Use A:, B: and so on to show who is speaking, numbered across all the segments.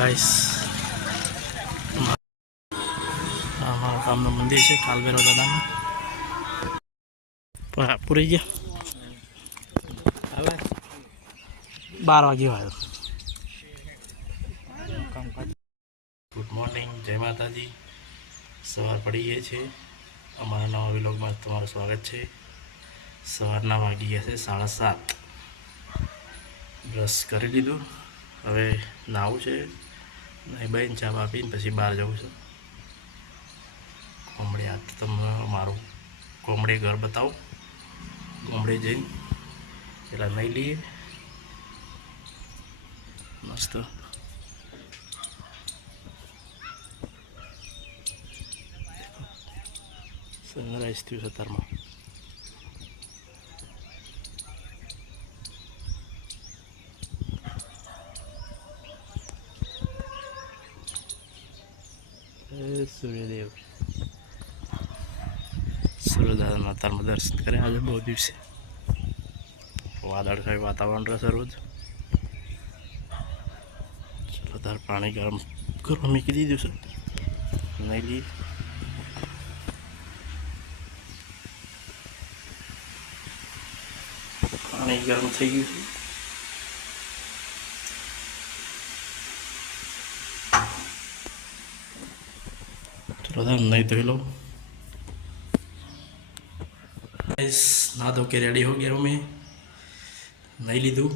A: Guys અમારા ગામનું મંદિર છે, કાલભૈરવ દાદાનું. પણ પૂરી ગયા. બાર વાગે આવ્યો ગુડ મોર્નિંગ જય માતાજી. સવાર પડી ગઈ છે. અમારા નવા વિલોગમાં તમારું સ્વાગત છે. સવારના વાગી ગયા છે સાડા સાત. બ્રશ કરી લીધું. હવે નાવું છે. નહીં બહેન ચા બા પીને પછી બહાર જવું છે. કોમડે આ તો તમને મારું કોમડે ઘર બતાવું. કોમડે જઈને પેલા નહીં લઈએ. મસ્ત. સનરાઈઝ થયું છે સૂર્યદેવ. સૂર્યદાદા માતાના દર્શન કરે આજે બહુ દિવસે. વાદળછાયું વાતાવરણ રહેશે રોજ. ચલો પાણી ગરમ કરવા મૂકી દીધું છે. નહીં લઈએ પાણી ગરમ થઈ ગયું છે. ચલો તાર નહીં ધોઈ લો गाइस नहा धो के रेडी हो गया हूँ मैं नहीं લીધું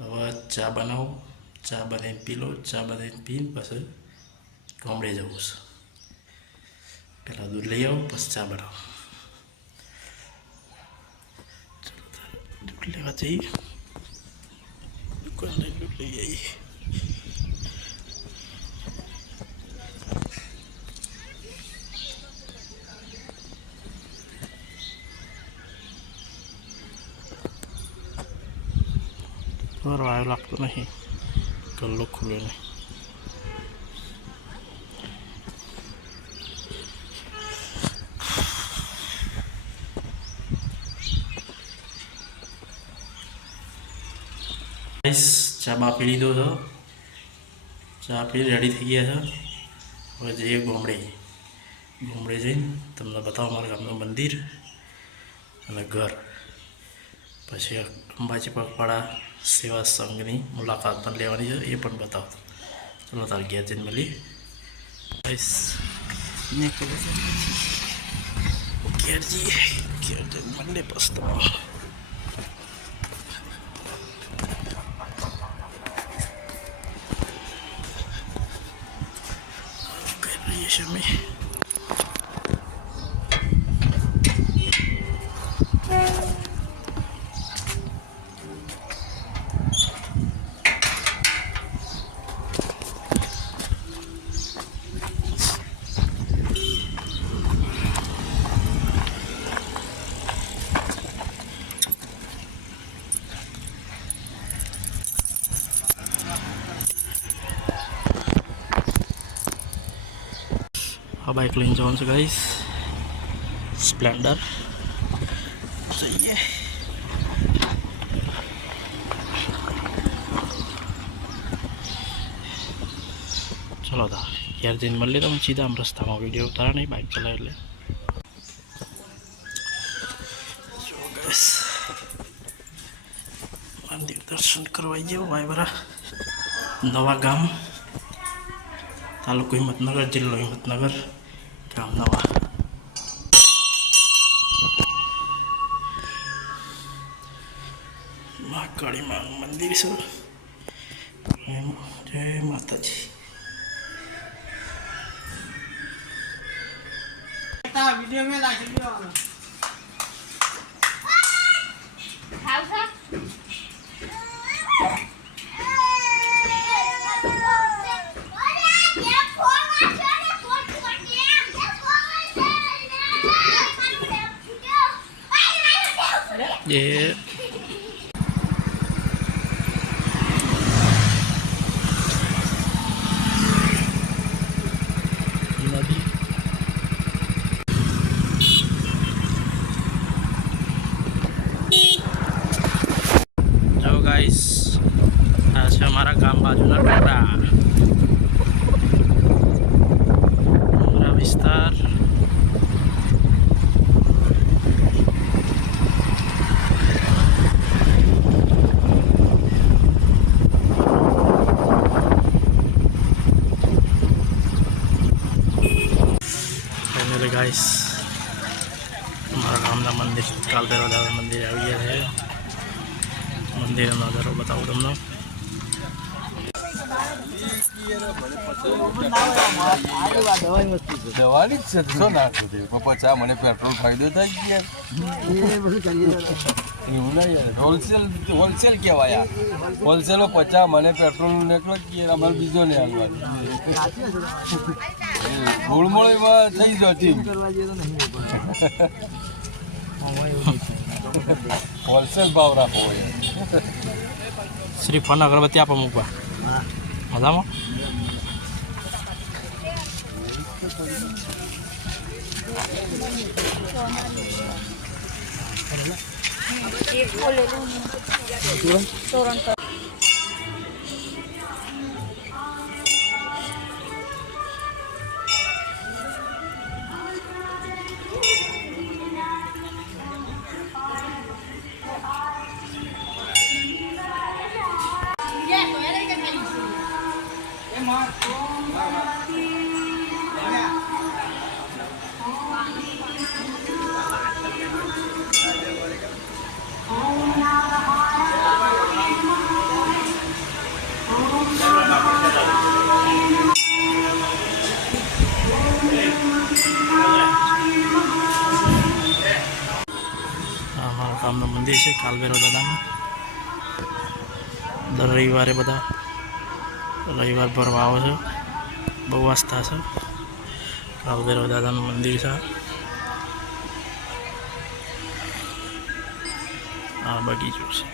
A: હવે ચા બનાવો ચા બનાવીને પી લો ચા બનાવીને પીને પછી ગામડે જવું છે પહેલાં દૂધ લઈ આવો પછી ચા બનાવો ચલો તારે દૂધ લેવા જઈએ દુકાન લઈ દૂધ લઈ આવીએ મારો આવ્યો લાગતો નહીં ગલ્લો ખુલ્યો નહીં ચા બા પી લીધો હતો ચા પી રેડી થઈ ગયા છે હવે જઈએ ગોમડે ગોમડે જઈને તમને બતાવો મારા ગામનું મંદિર અને ઘર પછી અંબાજી પગપાળા સેવા સંઘની મુલાકાત પણ લેવાની છે એ પણ બતાવતો ચલો તાર ઘેર જઈને મળી બસ નીકળે છે ઘેર જઈએ ઘેર જઈને મળે પસ્તો ઘેર રહીએ છીએ બાઇક લઈને જવાનું છે ગાઈસ સ્પ્લેન્ડર જઈએ ચલો તા યાર જઈને મળીએ તો સીધા આમ રસ્તામાં વીડિયો ઉતારા નહીં બાઇક ચલાવે એટલે. મંદિર દર્શન કરવા જેવું ભાઈ બરા. નવા ગામ. તાલુકો હિંમતનગર, જિલ્લો હિંમતનગર. ગામ નવા મહાકાળી મંદિર છે એમ જય માતાજી
B: વીડિયો મેં રાખી દેવાનો
A: એ નદી જો ગાઈસ આ છે અમારા અમારા ગામ બાજુના ટોરા અમારા વિસ્તાર ફાઇનલી
C: જવાની જ છે શું નાખું છે? પપ્પા ચા મને પેટ્રોલ ફાયદો થાય યાર. એવું ના યાર. હોલસેલ હોલસેલ કહેવાય આ. હોલસેલમાં પચાસ મને પેટ્રોલ નીકળો કે યાર. અમારે બીજો ને હાલવા ગોળમોળીમાં થઈ જતી હોલસેલ ભાવ રાખવો યાર.
A: શ્રીફળ અગરબત્તી આપો મૂકવા. મજામાં આ મંદિર છે કાલભૈરવ દાદાનું. દર રવિવારે બધા રવિવાર ભરવા આવો છે. બહુ આસ્થા છે. કાલભૈરવ દાદાનું મંદિર છે. આ બગીચો છે.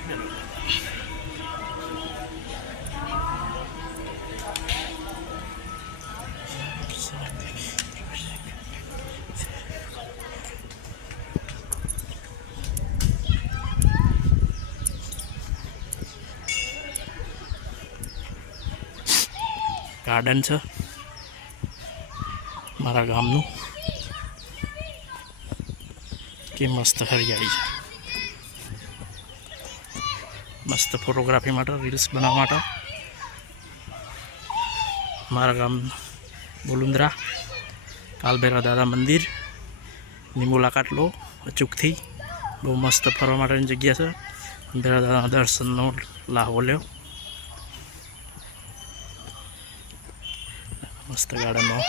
A: ગાર્ડન છે. મારા ગામનું. કે મસ્ત હરિયાળી છે. મસ્ત ફોટોગ્રાફી માટે રીલ્સ બનાવવા માટે. મારા ગામ બોલુંદરા, કાલભેરા દાદા મંદિરની મુલાકાત લો, અચૂકથી. બહુ મસ્ત ફરવા માટેની જગ્યા છે. ભૈરવ દાદાના દર્શનનો લાહવો લ્યો. મસ્ત ગાર્ડનમાં.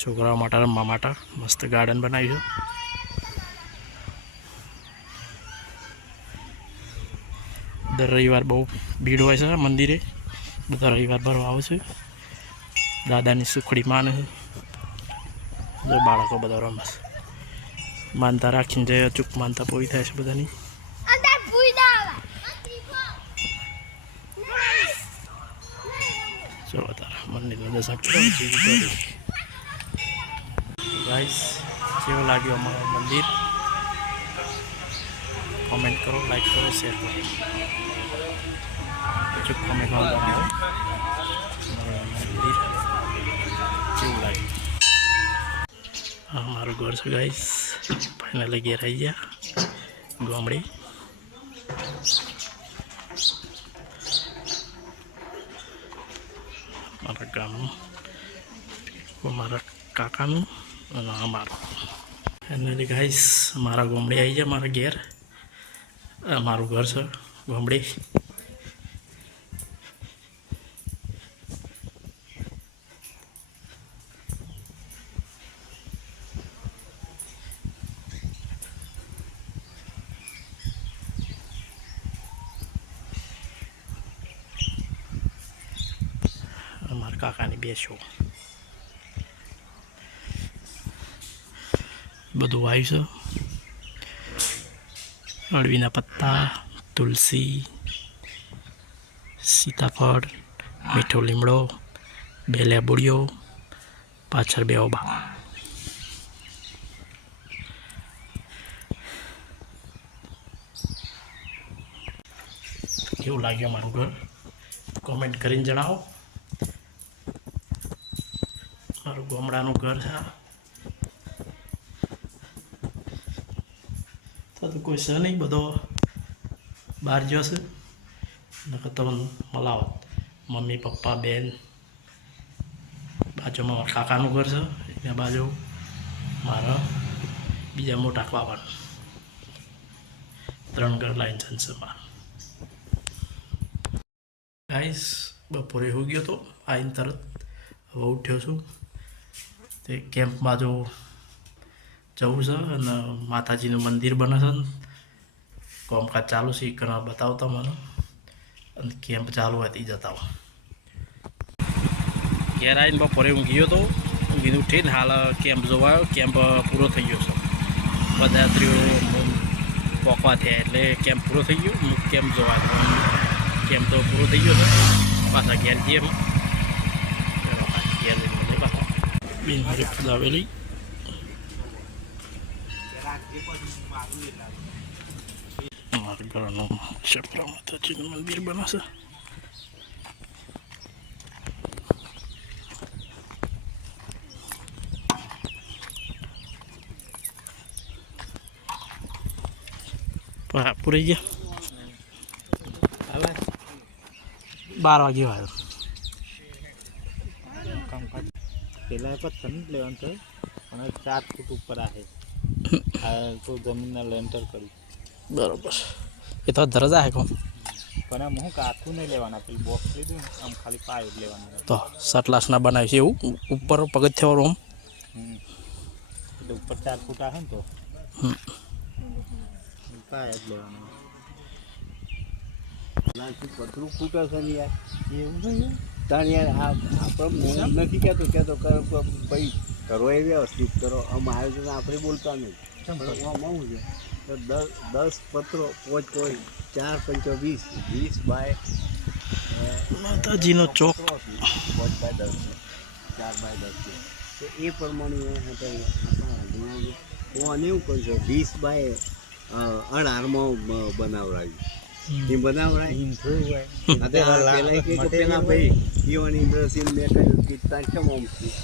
A: છોકરાઓ માટે રમવા માટે મસ્ત ગાર્ડન બનાવ્યું દર રવિવાર બહુ ભીડ હોય છે મંદિરે, બધા રવિવાર ભરવા આવે છે. દાદાની સુખડી માને બાળકો બધા રમે માનતા રાખીને જાય અચૂક માનતા પૂરી થાય છે બધાની
B: અંદર ભૂઈ
A: દર્શન કરો. ગાઈસ કેવું લાગ્યો અમારું મંદિર? કોમેન્ટ કરો લાઈક કરો શેર કરો. જો કોમેન્ટમાં અમારું મંદિર કેવું લાગ્યું? હા, મારું ઘર છે ગાઈસ ફાઇનલી ઘેર આવી ગયા ગામડે. મારા ગામનું મારા કાકાનું અને અમારું. એને ગાઈસ મારા ગોમડે આવી જાય મારા ઘેર. મારું ઘર છે ગોમડે મારા કાકાની બેસો બધું વાયુ છે. અળવીના પત્તા, તુલસી, સીતાફળ, મીઠો લીમડો, બે લેબુડીઓ પાછળ બે ઓબા. કેવું લાગ્યું મારું ઘર? કોમેન્ટ કરીને જણાવો. મારું ગામડાનું ઘર છે તો કોઈ છે નહીં બધો. બહાર જશે નકર તમને મલાવત. મમ્મી, પપ્પા, બેન. બાજુમાં મારા કાકાનું ઘર છે. એના બાજુ મારા બીજા મોટા બાબાનું. ત્રણ ઘર લાઈન છે મારા ગાઈસ, બપોરે હું ગયો તો આવીને તરત હવે ઉઠ્યો છું. તે કેમ્પ બાજુ જવું છે અને માતાજીનું મંદિર બને છે. કામકાજ ચાલુ છે ઘણા બતાવતા મને. અને કેમ્પ ચાલુ હતી જતા ઘેર આવીને બપોરે હું ગયો તો ઊંઘીને ઉઠીને હાલ કેમ્પ જોવા આવ્યો. કેમ્પ પૂરો થઈ ગયો છે. બધા સ્ત્રીઓ પોકવા થયા એટલે કેમ્પ પૂરો થઈ ગયો. કેમ્પ જોવા કેમ્પ તો પૂરો થઈ ગયો છે. પાછા ઘેર જઈએ અમે ચલો, ઘેર જઈને મળીએ પાછા બિન ફુલાવેલી અમારા ઘરનું શપલા માતાજીનું મંદિર બનાવશે પૂરી ગયા બાર વાગે આવ્યો
D: કામકાજ પેલા એક જ લેવાનું થયું અને ચાર ફૂટ ઉપર આવે તો જમીનના લેન્ટર કરી.
A: બરોબર. એ તો દરજા હે કોણ?
D: પણ આમ હું કાથું નહીં લેવાના પેલું બોક્સ લીધું આમ ખાલી પાયો જ લેવાનું
A: તો સટલાસના બનાવી છે એવું? ઉપર પગથિયાવાળું આમ?
D: હમ. એટલે ઉપર ચાર ફૂટ આવે ને તો. પાય જ લેવાનું.
E: પતરું ફૂટે છે યાર
D: એવું નહીં
E: તાર યાર આ આપણે નથી કહેતો કહેતો કરો ભાઈ કરો એ વ્યવસ્થિત કરો. આમ આયોજન આપણે બોલતા નહીં. આમાં શું છે? તો દસ દસ પત્રો પોચ પોચ ચાર પંચો વીસ વીસ બાય
A: માતાજીનો ચોક.
E: પોચ બાય દસ છે ચાર બાય દસ છે. તો એ પ્રમાણે હું આને એવું કહું છું વીસ બાય અઢારમાં બનાવડાવ્યું. એ તે આ પેલા કે પેલા ભાઈ ઈવાની ઇન્દ્રસિંહ મેં કહ્યું કે તાર કેમ આમ પછી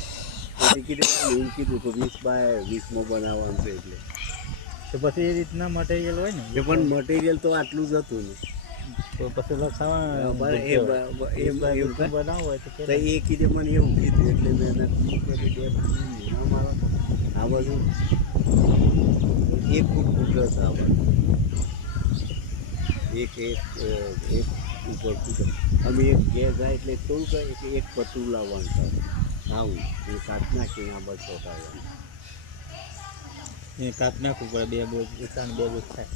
E: કીધું કીધું તો વીસ બાય વીસમાં બનાવવાનું છે એટલે.
D: તો પછી એ રીતના મટીરિયલ હોય ને?
E: એ પણ મટીરિયલ તો આટલું જ હતું ને.
D: તો પછી લખાવા
E: એ.
D: બનાવવું હોય તો
E: એ કીધે મને એવું કીધું એટલે મેં આ બધું એક ખૂબ ફૂટ આ બધું એક એક એક ઉપર અમે એક ઘેર જાય એટલે થોડું કહે કે એક પતરું લાવવાનું થાય. આવું એ કાચના કે આ બસ ચોટાડવાનું
D: એ કાચના ઉપર બે બોજ ઉતાણ બે બોજ થાય.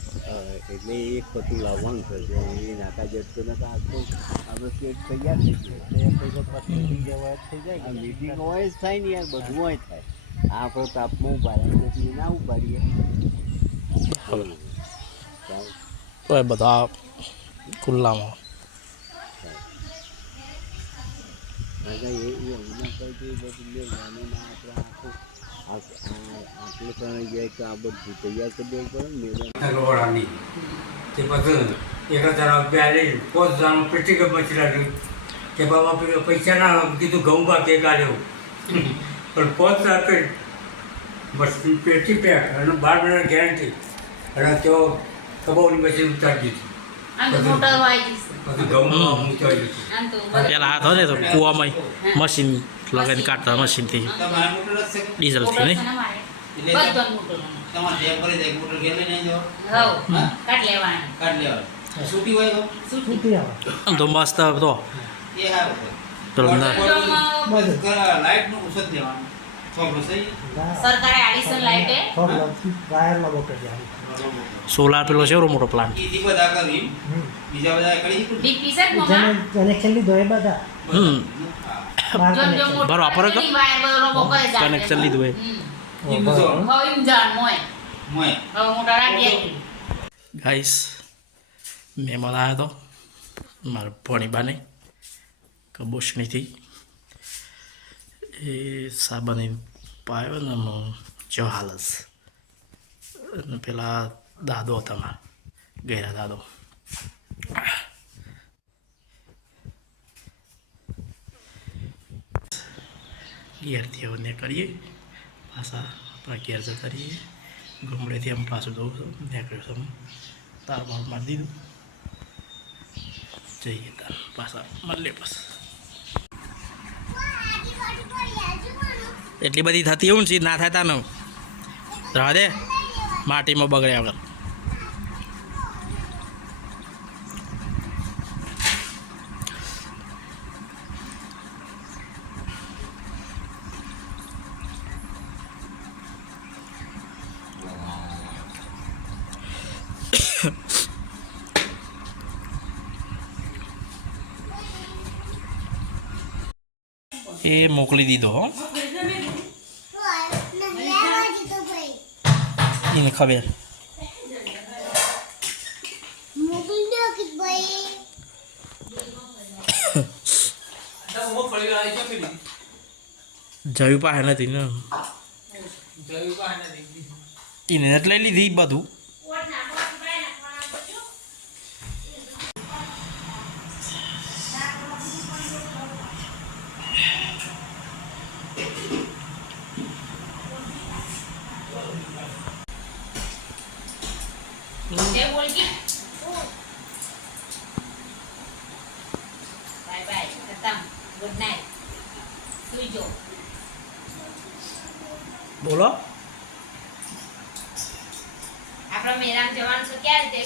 E: એટલે એક પતરું લાવવાનું જો એ નાકા જતો નતા આ તો આપણે પેટ તૈયાર થઈ ગયું.
D: થઈ જાય.
E: મીટિંગ હોય જ થાય ને યાર બધું હોય થાય. આપણો તાપમાં બાર પછી ના ઉભાડીએ ચાલ.
A: તો એ બધા ખુલ્લામાં
E: રાજા એ એ હમણાં કઈ કે બધું લેવાનું ના આપણે આખું તો એ બધા ખુલ્લામાં. કરી દેવું પડે ને મેદાન.
F: રોડાની તે પછી એક હજાર રૂપિયા લઈ પોત હજારનું પેટી મચી રાખ્યું કે બાબા પેલો પૈસા ના કીધું ઘઉં બા કે કાઢ્યો પણ પોત હજાર બસ પેટી પેક અને બાર મહિના ગેરંટી અને તો કબાવની પછી ઉતારી દીધું
A: પેલા હાથ હોય તો કૂવામાં મશીન લગાવીને કાઢતા મશીનથી ડીઝલથી નહીં?
G: લેવાનું.
A: આમ તો મસ્ત તો. પેલો અંદર
G: સરકારે એડિશન લાઈટે
A: સોલાર પેલો છે મોટો પ્લાન્ટ
G: ડીપી છે ને મમ્મા
A: હમ.
G: જો જો મોટર
A: બરો વાપરો કે?
G: એની વાયર બધો.
A: કનેક્શન લીધું.
G: હવે એમ જાણ મોય. હવે મોટર રાખી
A: ગાઈસ મહેમાન આવ્યો હતો મારા ભણીબાને કબોશણીથી એ સાબાની પાયો ને હું જો હાલસ અને પેલા દાદો હતા મારા ગયા દાદો ઘેરથી અવને કરીએ પાછા આપણા ઘેર જતા રહીએ ગમડેથી આમ પાછું જવું છું નીકળ્યું છું તાર મારી દીધું જઈએ તાર પાછા મળીએ પાછા એટલી બધી થતી એવું ને ના થતા ન રહેવા દે. માટીમાં બગડ્યા વગર. એ મોકલી દીધો એને ખબર જયું પાસે નથી ને એને એટલે લીધી બધું
G: જય બોલજી બાય બાય ખતમ ગુડ નાઇટ સુઈ જો
A: બોલો
G: આપણે મેરામ જવાનું છે ક્યારે તે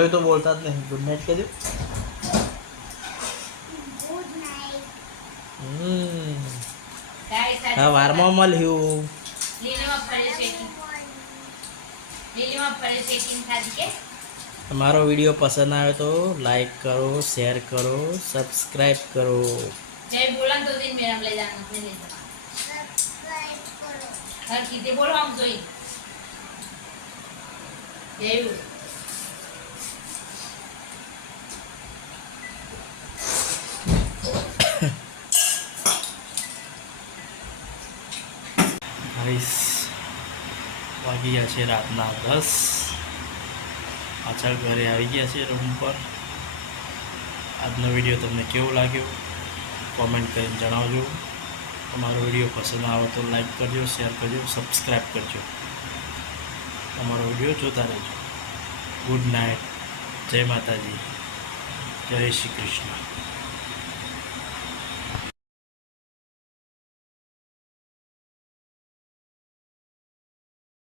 A: જયું તો બોલતા જ નહીં. ગુડ નાઇટ કહેજો.
H: ગુડ નાઈટ
A: હમ.
G: ગાડી સાથે
A: હા વારમાં મળ્યું
G: કે
A: તમારો વીડિયો પસંદ આવ્યો તો લાઈક કરો શેર કરો સબસ્ક્રાઈબ કરો.
G: જય બોલા તો દિન મેરામ
H: સબસ્ક્રાઇબ કરો.
G: હર કીધે બોલો આમ જોઈ એવું.
A: ગાઈસ વાગી ગયા છે રાતના દસ. પાછળ ઘરે આવી ગયા છે રૂમ પર. આજનો વીડિયો તમને કેવો લાગ્યો? કોમેન્ટ કરીને જણાવજો. તમારો વીડિયો પસંદ આવે તો લાઈક કરજો શેર કરજો સબસ્ક્રાઈબ કરજો. તમારો વીડિયો જોતા રહેજો. ગુડ નાઇટ જય માતાજી. જય શ્રી કૃષ્ણ.